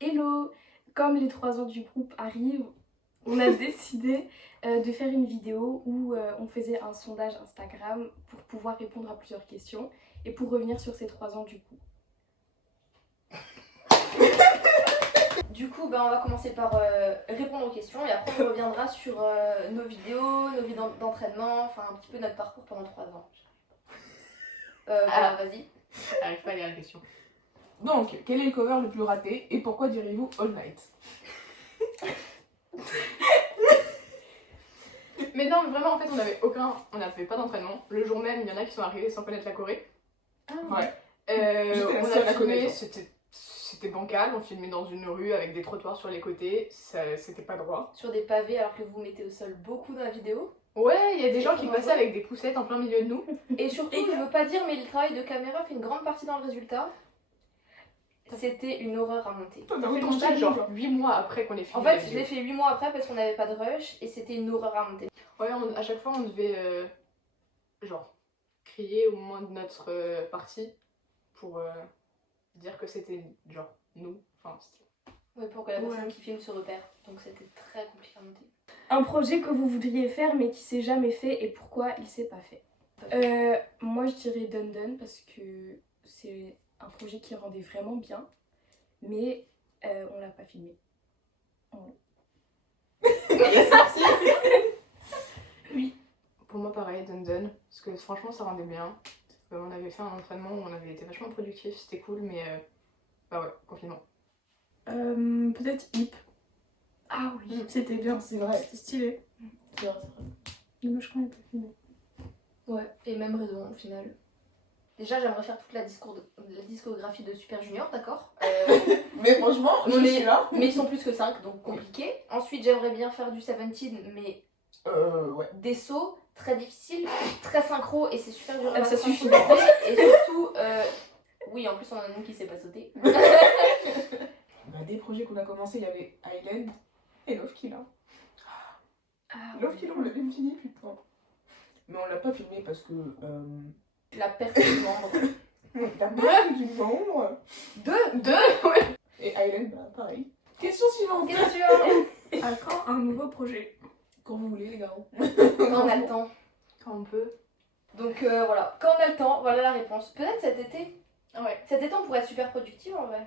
Hello! Comme les 3 ans du groupe arrivent, on a décidé de faire une vidéo où on faisait un sondage Instagram pour pouvoir répondre à plusieurs questions et pour revenir sur ces 3 ans du coup. Du coup, on va commencer par répondre aux questions et après on reviendra sur nos vidéos, nos vies d'entraînement, enfin un petit peu notre parcours pendant 3 ans. Vas-y. J'arrive pas à lire la question. Donc, quel est le cover le plus raté et pourquoi direz-vous All Night? Mais non, mais vraiment, en fait, on n'avait pas d'entraînement. Le jour même, il y en a qui sont arrivés sans connaître la Corée. Ouais. J'étais la On seule a à filmé, connaître. c'était bancal, on filmait dans une rue avec des trottoirs sur les côtés, c'était pas droit. Sur des pavés alors que vous mettez au sol beaucoup dans la vidéo. Ouais, il y a des gens qui trop passaient dangereux. avec des poussettes en plein milieu de nous. Et surtout, je veux pas dire, mais le travail de caméra fait une grande partie dans le résultat. C'était une horreur à monter. Toi, On t'as a fait fait le ton montage stage, genre 8 mois après qu'on ait filmé En la fait, je vidéo. l'ai fait 8 mois après parce qu'on n'avait pas de rush et c'était une horreur à monter. Ouais, à chaque fois, on devait genre crier au moment de notre partie pour dire que c'était genre nous. Enfin, c'était... Ouais, pour que la personne Ouais. qui filme se repère. Donc c'était très compliqué à monter. Un projet que vous voudriez faire mais qui s'est jamais fait et pourquoi il s'est pas fait. Moi je dirais Dun Dun parce que c'est un projet qui rendait vraiment bien mais on l'a pas filmé. Pour moi, pareil, Dun, parce que franchement, ça rendait bien. On avait fait un entraînement où on avait été vachement productif, c'était cool, mais bah ouais, confinement. Peut-être Hip. Ah oui, c'était bien, C'est vrai. c'était stylé. C'est vrai. Mais moi je connais pas filmé. Ouais, et même raison au final. Déjà, j'aimerais faire toute la discographie de Super Junior, d'accord. Mais franchement, je mais, suis là. mais ils sont plus que 5, donc compliqué. Ensuite, j'aimerais bien faire du 17, mais Ouais. des sauts très difficiles, très synchro, et c'est super dur Ah, à ça suffit. synchroniser. Et surtout, oui, en plus, on en a une qui sait pas sauter. Bah, des projets qu'on a commencé, il y avait Island et Love Killer. Ah, Love Killer, on l'avait fini, putain. Mais on l'a pas filmé parce que. La perte du membre. La blague du membre. Deux. Et Island, bah, pareil. Question suivante. Question. À quand un nouveau projet? Quand vous voulez, les gars. Quand on a le temps. Quand on peut. Donc voilà, quand on a le temps, voilà la réponse. Peut-être cet été. Ouais. Cet été, on pourrait être super productif en vrai.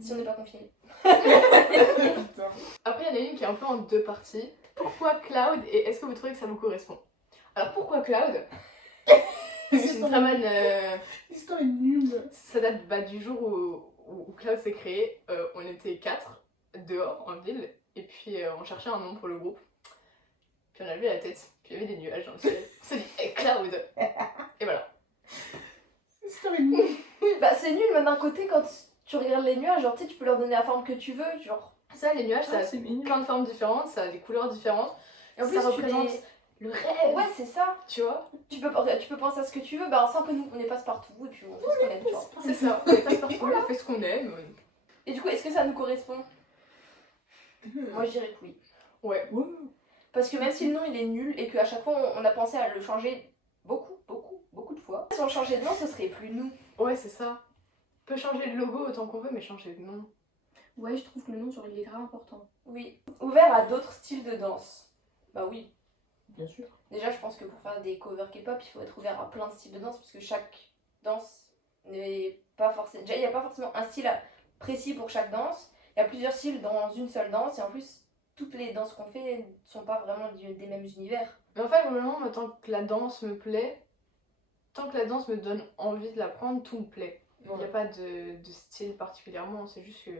Si on n'est pas confiné. Putain. Après, il y en a une qui est un peu en deux parties. Pourquoi Cloud et est-ce que vous trouvez que ça vous correspond? Alors, pourquoi Cloud? C'est une très bonne. L'histoire est nulle. Ça date du jour où Cloud s'est créé. On était 4 dehors en ville et puis on cherchait un nom pour le groupe. Puis on a vu la tête, puis il y avait des nuages dans le ciel. On s'est dit, hey, Cloud! Et voilà. L'histoire est nulle. Bah c'est nul, mais d'un côté, quand tu regardes les nuages, genre tu sais, tu peux leur donner la forme que tu veux, genre. Ça, les nuages, ça a c'est mignon. plein de formes différentes, ça a des couleurs différentes. Et en Ça plus, représente le rêve, Ouais, c'est ça. tu vois? Tu peux penser à ce que tu veux, bah sans que nous, on est passe-partout et puis on fait ce qu'on aime, tu vois. C'est ça, on est pas partout, on fait ce qu'on aime. Et du coup, est-ce que ça nous correspond? Moi, je dirais que oui. Ouais. Parce que même si le nom il est nul et qu'à chaque fois on a pensé à le changer beaucoup de fois, si on changeait de nom, ce serait plus nous. Ouais, c'est ça. On peut changer le logo autant qu'on veut, mais changer de nom. Ouais, je trouve que le nom sur il est grave important. Oui. Ouvert à d'autres styles de danse. Bah oui. Bien sûr. Déjà, je pense que pour faire des covers K-pop, il faut être ouvert à plein de styles de danse parce que chaque danse n'est pas forcément. Déjà, il n'y a pas forcément un style précis pour chaque danse. Il y a plusieurs styles dans une seule danse et en plus, toutes les danses qu'on fait ne sont pas vraiment des mêmes univers. Mais en fait, vraiment, moi, tant que la danse me plaît, tant que la danse me donne envie de l'apprendre, tout me plaît. Il n'y a pas de style particulièrement, c'est juste que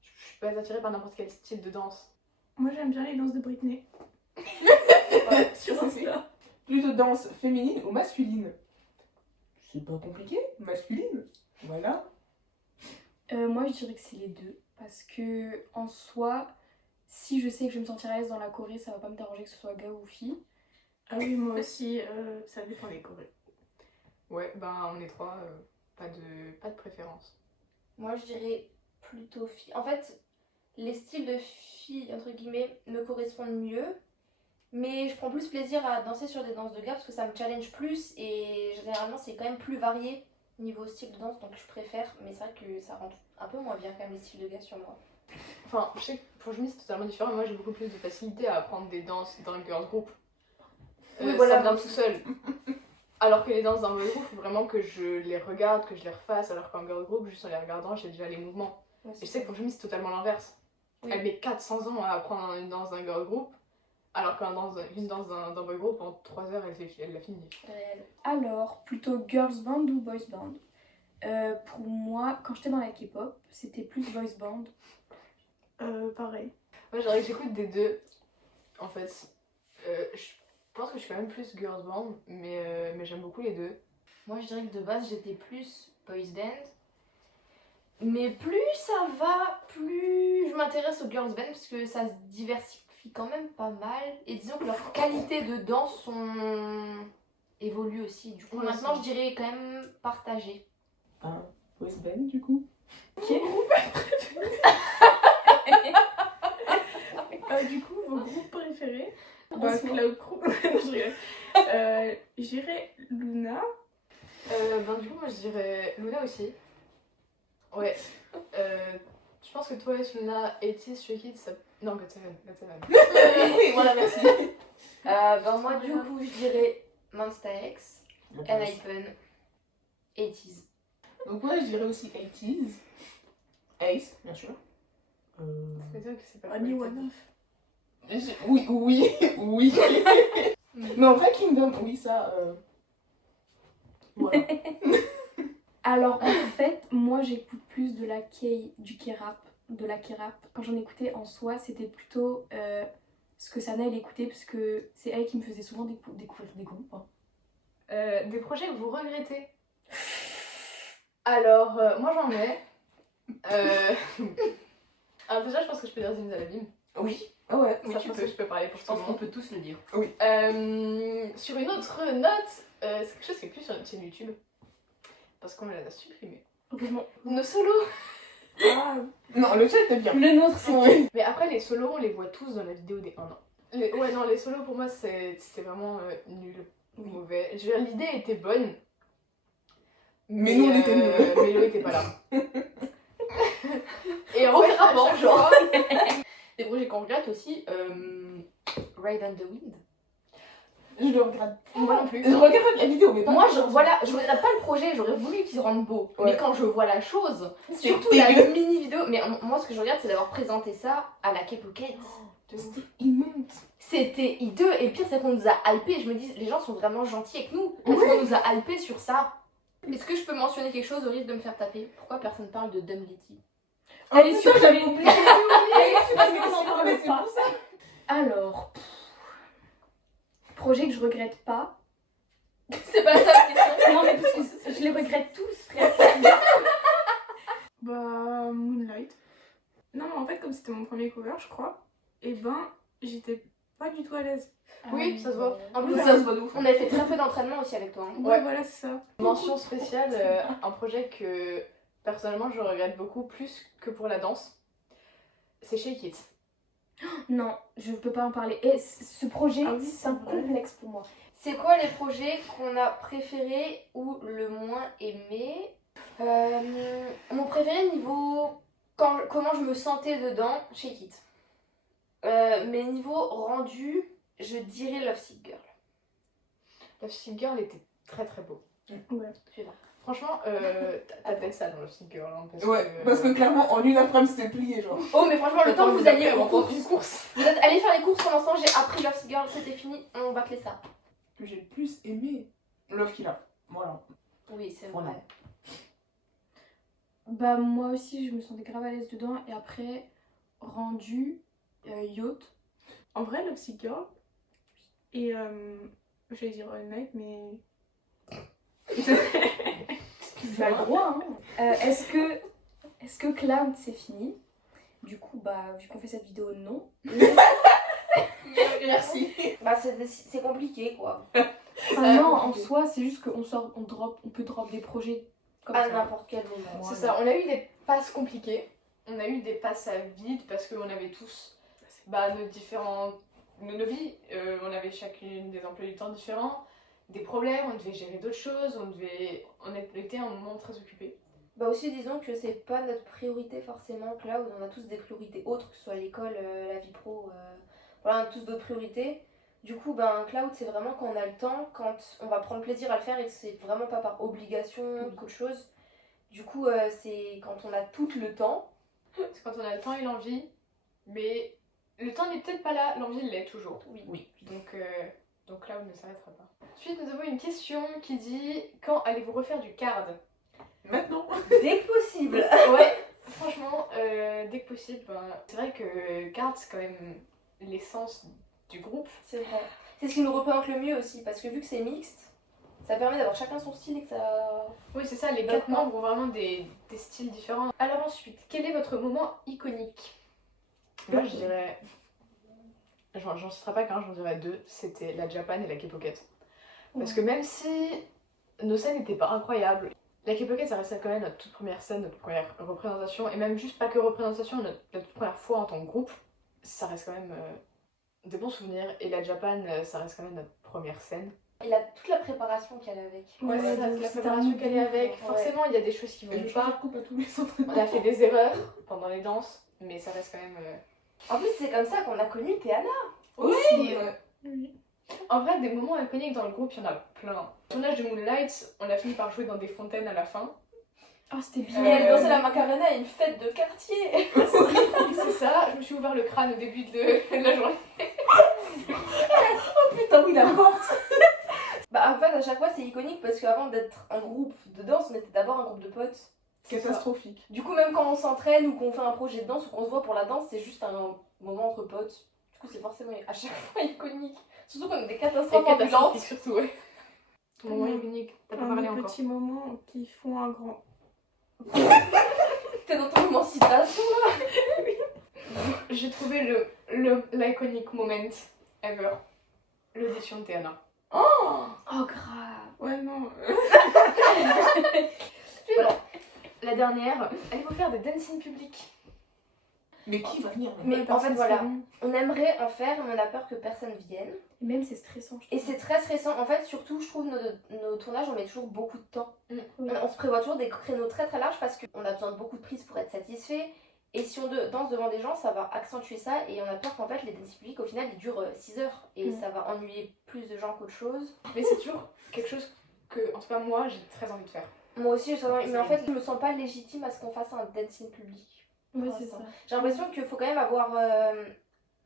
je suis pas attirée par n'importe quel style de danse. Moi j'aime bien les danses de Britney. Sur Insta. Plutôt danse féminine ou masculine? C'est pas compliqué, masculine. Voilà. Moi je dirais que c'est les deux parce que en soi, si je sais que je vais me sentir à l'aise dans la choré, ça va pas me déranger que ce soit gars ou fille. Ah oui, moi aussi, ça dépend des chorés. Ouais, ben on est trois, pas de préférence. Moi, je dirais plutôt fille. En fait, les styles de filles, entre guillemets, me correspondent mieux. Mais je prends plus plaisir à danser sur des danses de gars parce que ça me challenge plus et généralement c'est quand même plus varié niveau style de danse donc je préfère. Mais c'est vrai que ça rend un peu moins bien quand même les styles de gars sur moi. Enfin, je sais que pour Jimmy c'est totalement différent. Moi j'ai beaucoup plus de facilité à apprendre des danses dans le girls group. Oui, voilà, ça vient moi tout aussi. seul. Alors que les danses dans le boy group, faut vraiment que je les regarde, que je les refasse. Alors qu'en girl group, juste en les regardant, j'ai déjà les mouvements. Ouais, Et je sais que pour Jimmy c'est totalement l'inverse. Oui. Elle met 400 ans à apprendre une danse d'un girl group. Alors qu'une danse d'un boy group, en 3 heures, elle l'a fini. réel. Alors, plutôt girls band ou boys band? Pour moi, quand j'étais dans la K-pop, c'était plus boys band. Pareil. Moi, je dirais que j'écoute des deux. En fait, je pense que je suis quand même plus girls band, mais j'aime beaucoup les deux. Moi je dirais que de base j'étais plus boys band. Mais plus ça va, plus je m'intéresse aux girls band parce que ça se diversifie quand même pas mal. Et disons que leurs qualités de danse évoluent aussi. Du coup Ouais, maintenant c'est- je dirais quand même partagé. Un boys band du coup. Du coup, vos groupes préférés? Bah, Cloud Crew. Je rigole. J'irais Luna. Du coup, moi je dirais Luna aussi. Ouais. Je pense que toi, Luna, 80's, Stray Kids, ça. Non, God Seven. Oui, voilà, merci. Moi du coup je dirais Monsta X, Enhypen, 80's. Donc ouais, je dirais aussi 80s. Ace, bien sûr. C'est-à-dire que c'est pas Annie correct. One Off. Oui, oui, oui. Mais en vrai, Kingdom, oui, ça. Voilà. Alors en fait, moi j'écoute plus de du K-rap, de la K-rap. Quand j'en écoutais en soi, c'était plutôt ce que Sana elle écoutait parce que c'est elle qui me faisait souvent découvrir des groupes. Hein. Des projets que vous regrettez? Alors, moi j'en ai. Alors, déjà, je pense que je peux dire Zim Zalabim. Oui. Ah ouais. Oui, je peux parler pour Je tout le pense qu'on monde. peut tous le dire. Sur une autre note, c'est quelque chose qui est plus sur notre chaîne YouTube. Parce qu'on l'a supprimé. Heureusement. Nos solos. Ah, Non, le chat était bien. Le nôtre c'est Oui. Mais après, les solos, on les voit tous dans la vidéo des 1 an. Ouais, non, les solos pour moi, c'était vraiment nul. Mauvais. Je veux dire, l'idée était bonne. Mais nous, on était nuls. Mais Lo était pas là. Et en Aucun fait, à rapport, chaque genre. fois- Des projets qu'on regrette aussi, Ride on the Wind. Je le regrette. Moi non plus. Je regarde la vidéo, mais pas Moi, le je, projet. voilà, je regrette pas le projet, j'aurais voulu qu'il rende beau. Ouais. Mais quand je vois la chose, C'est surtout la dégueu. mini vidéo, mais moi ce que je regarde c'est d'avoir présenté ça à la K-Pocket. C'était immense. C'était hideux et le pire c'est qu'on nous a hypé. Je me dis, les gens sont vraiment gentils avec nous parce qu'on nous a hypé sur ça. Est-ce que je peux mentionner quelque chose au risque de me faire taper? Pourquoi personne parle de Dumb Litty? Elle est Oh, sûre que putain, j'avais j'avais oublié. Elle est sûre Parce que qu'on en j'avais parlait oublié, c'est pas. pour ça. Alors, projet que je regrette pas. C'est pas ça la question. Non mais parce que je les regrette tous, frère. bah, Moonlight. Non, mais en fait, comme c'était mon premier cover, je crois, et ben, j'étais pas du tout à l'aise. Oui, ça se voit. En plus, Oui, ça se voit de ouf. on avait fait très peu d'entraînement aussi avec toi. Hein. Ouais, voilà, c'est ça. Mention spéciale, un projet que personnellement je regrette beaucoup plus que pour la danse. C'est Shake It. Non, je peux pas en parler. Et ce projet, Ah oui, c'est un c'est vrai. complexe pour moi. C'est quoi les projets qu'on a préférés ou le moins aimé? Mon préféré niveau comment je me sentais dedans, Shake It. Mais niveau rendu, je dirais Love Sick Girl. Love Sick Girl était très très beau. Ouais. Suivant. Franchement, t'as peut-être ça dans Love Sick Girl. Hein, Ouais, parce que clairement, en une après-midi, c'était plié, genre. Oh mais franchement, le temps que vous alliez avant aux courses, une course. vous êtes allés faire les courses pendant ce temps, j'ai appris Love Sick Girl, c'était fini, on bâclait ça. Que j'ai le plus aimé. Love Killer. Voilà. Oui, c'est Voilà. vrai. Bah moi aussi, je me sentais grave à l'aise dedans. Et après, rendu, Yacht. En vrai, Love Sick Girl. Et, j'allais dire All Night, mais. Tu as le droit, hein. Est-ce que Cloud c'est fini? Du coup, bah, vu qu'on fait cette vidéo, non. Merci. Bah c'est compliqué quoi. Enfin, non, en soi, c'est juste qu'on on peut drop des projets comme À ça. n'importe quel moment. C'est ça, on a eu des passes compliquées. On a eu des passes à vide parce qu'on avait tous nos différents. Nos vies, on avait chacune des emplois du temps différents, des problèmes, on devait gérer d'autres choses, on était à un moment très occupé. Bah aussi disons que c'est pas notre priorité forcément, Cloud, on a tous des priorités autres, que ce soit l'école, la vie pro, voilà, on a tous d'autres priorités. Du coup, ben, Cloud, c'est vraiment quand on a le temps, quand on va prendre plaisir à le faire et que c'est vraiment pas par obligation qu'autre chose. Du coup, c'est quand on a tout le temps. C'est quand on a le temps et l'envie, mais le temps n'est peut-être pas là, l'envie l'est toujours. Oui. Donc Cloud ne s'arrêtera pas. Ensuite, nous avons une question qui dit quand allez-vous refaire du card? Maintenant. Dès que possible. Ouais, franchement, dès que possible. Ben, c'est vrai que card, c'est quand même l'essence du groupe. C'est vrai. C'est ce qui nous représente le mieux aussi, parce que vu que c'est mixte, ça permet d'avoir chacun son style et que ça... Oui, c'est ça, les 4 membres ont vraiment des styles différents. Alors ensuite, quel est votre moment iconique? Moi, je dirais... J'en citerai pas qu'un, j'en dirais 2. C'était la Japan et la K-Pocket. Parce que même si nos scènes n'étaient pas incroyables, la K-Pocket, ça restait quand même notre toute première scène, notre première représentation, et même juste pas que représentation, notre toute première fois en tant que groupe, ça reste quand même des bons souvenirs. Et la Japan, ça reste quand même notre première scène. Il a toute la préparation qu'elle a avec. Ouais, c'est ça, toute la préparation qu'elle est avec. Forcément, il y a des choses qui vont pas. Coupe à tous les entraînements. On a fait des erreurs pendant les danses, mais ça reste quand même... En plus, c'est comme ça qu'on a connu Théana. Aussi. Oui. En vrai, des moments iconiques dans le groupe, il y en a plein. Le tournage de Moonlight, on a fini par jouer dans des fontaines à la fin. Oh, c'était Et bien. elle dansait la Macarena à une fête de quartier. C'est ça, je me suis ouvert le crâne au début de la journée. Putain, oui, la porte. Bah en fait, à chaque fois, c'est iconique parce qu'avant d'être un groupe de danse, on était d'abord un groupe de potes. Catastrophique. Du coup, même quand on s'entraîne ou qu'on fait un projet de danse ou qu'on se voit pour la danse, c'est juste un moment entre potes. Du coup, c'est forcément à chaque fois iconique. Surtout quand on a des catastrophes ambulantes. Catastrophique surtout, ouais. Ton moment iconique, t'as pas parlé Un encore. petit moment qui font un grand. T'es dans ton moment citation. J'ai trouvé l'iconic moment ever. L'audition de Théana. Oh, grave. Ouais, non. Voilà. La dernière, allez-vous faire des dancing publics? Mais qui va venir Mais en fait, voilà, Personne on aimerait en faire, mais on a peur que personne vienne. Et même, c'est stressant. Je Et trouve. c'est très stressant. En fait, surtout, je trouve, nos tournages, on met toujours beaucoup de temps. Oui. On se prévoit toujours des créneaux très très larges parce qu'on a besoin de beaucoup de prises pour être satisfait. Et si on danse devant des gens, ça va accentuer ça. Et on a peur qu'en fait, les danses publiques, au final, ils durent 6 heures. Et ça va ennuyer plus de gens qu'autre chose. Mais c'est toujours quelque chose que, en tout cas, moi, j'ai très envie de faire. Moi aussi, mais en fait, je me sens pas légitime à ce qu'on fasse un dancing public. Oui, pour c'est l'instant. ça. J'ai l'impression qu'il faut quand même avoir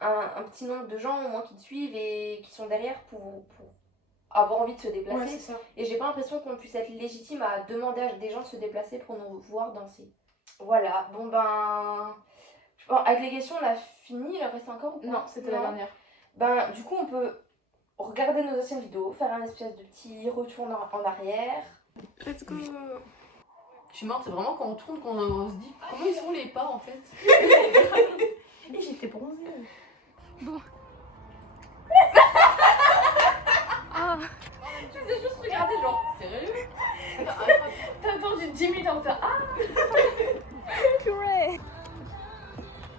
un petit nombre de gens au moins qui te suivent et qui sont derrière pour avoir envie de se déplacer. Ouais, c'est ça. Et j'ai pas l'impression qu'on puisse être légitime à demander à des gens de se déplacer pour nous voir danser. Voilà, bon ben... Je pense, avec les questions, on a fini, il en reste encore ou pas? Non, c'était la dernière. Ben, du coup, on peut regarder nos anciennes vidéos, faire un espèce de petit retour en arrière. Let's go. Je suis morte, c'est vraiment quand on tourne qu'on se dit comment ils sont les pas en fait. Et j'étais bronzée. Je faisais juste regarder genre, sérieux? T'as attendu 10 minutes à me faire ah. Je suis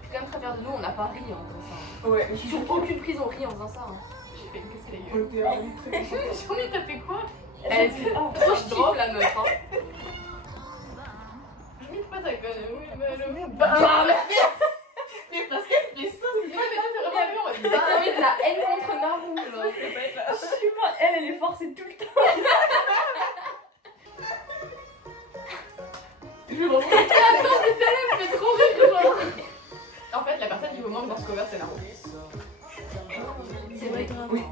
quand même très fière de nous, on n'a pas ri en faisant ça. Ouais, Sur aucune prise on rit en faisant ça. J'ai fait une casse la On gueule. était à très Journée, t'as fait quoi? Elle dit trop drôle la meuf hein. Je me pas ta gueule. Oui, mais le Bah mais parce qu'elle fait ça, c'est mais toi, t'es vraiment en mode. t'as envie de la haine contre Naru genre. Je suis pas. Elle est forcée tout le temps. Je vais remonter. Elle fait trop rire genre. En fait, la personne qui vous manque dans ce cover, c'est Naro. C'est vrai. Oui.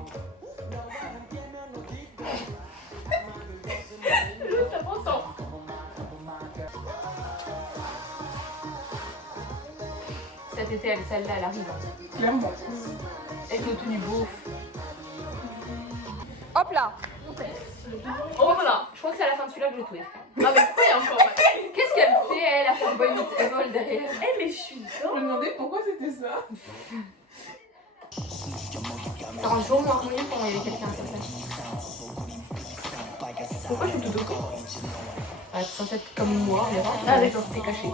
Juste avant ça. Cet été, celle-là, elle arrive. Clairement. Avec nos tenues beaufs. Hop là. Oh voilà, je crois que c'est à la fin de celui-là que je vais tout. Ah, mais pourquoi il y a encore Qu'est-ce qu'elle fait elle a fait un boy meets Evil derrière. Eh, mais je suis Je me demandais pourquoi c'était ça. Ça rend toujours moins harmonieux quand il y avait quelqu'un comme ça. Pourquoi je suis tout autant? Ah, t'es censée être comme moi, mais Ah, d'accord. t'es caché.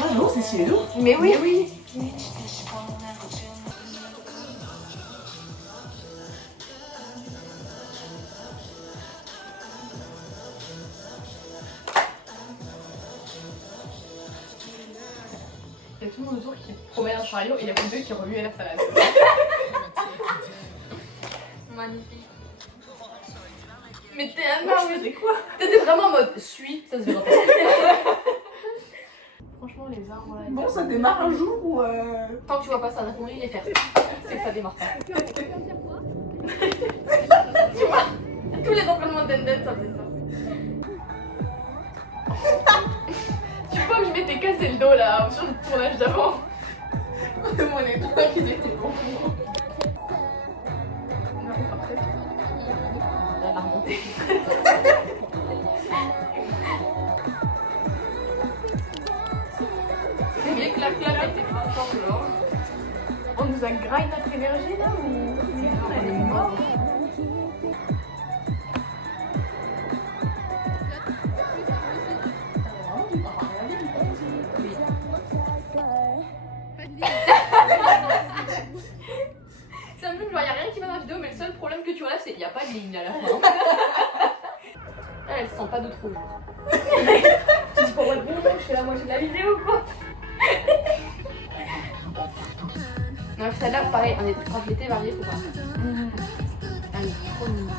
Ah non, c'est Cielo. Mais oui, oui. tout le monde autour qui promène un chariot et il y a vous deux qui remuaient la salade. Magnifique. Mais t'es un Moi, arbre. je faisais quoi? T'étais vraiment en mode suis, ça se verra pas. Franchement, les arbres là. Bon, ça démarre un jour ou Tant que tu vois pas ça, on les faire. C'est que ça démarre pas. Tu vois, tous les entraînements de Denden, ça faisait ça. Tu vois que je m'étais cassé le dos là sur le tournage d'avant. Mon étoile qui était bon. Elle va remonter. Mais clap clap était pas fort genre. On nous a grind notre énergie là ou On est mort. C'est un peu genre, y a rien qui va dans la vidéo, mais le seul problème que tu enlèves, c'est qu'il n'y a pas de ligne à la fin. Elle sent pas de trop. Tu dis pour moi, bon, je fais la moitié de la vidéo quoi. Non, celle-là, pareil, quand je l'étais variée, faut pas. Elle est trop mignonne.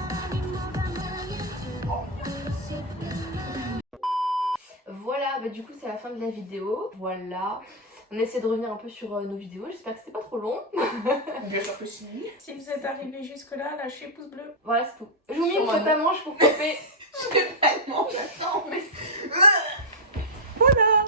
Voilà, bah du coup, c'est la fin de la vidéo. Voilà. On essaie de revenir un peu sur nos vidéos. J'espère que c'était pas trop long. Bien sûr que si. Si vous êtes arrivé jusque-là, lâchez pouce bleu. Voilà, c'est tout. Je vous mime Sur ta manche pour couper. Je vais tellement j'attends, mais. Voilà.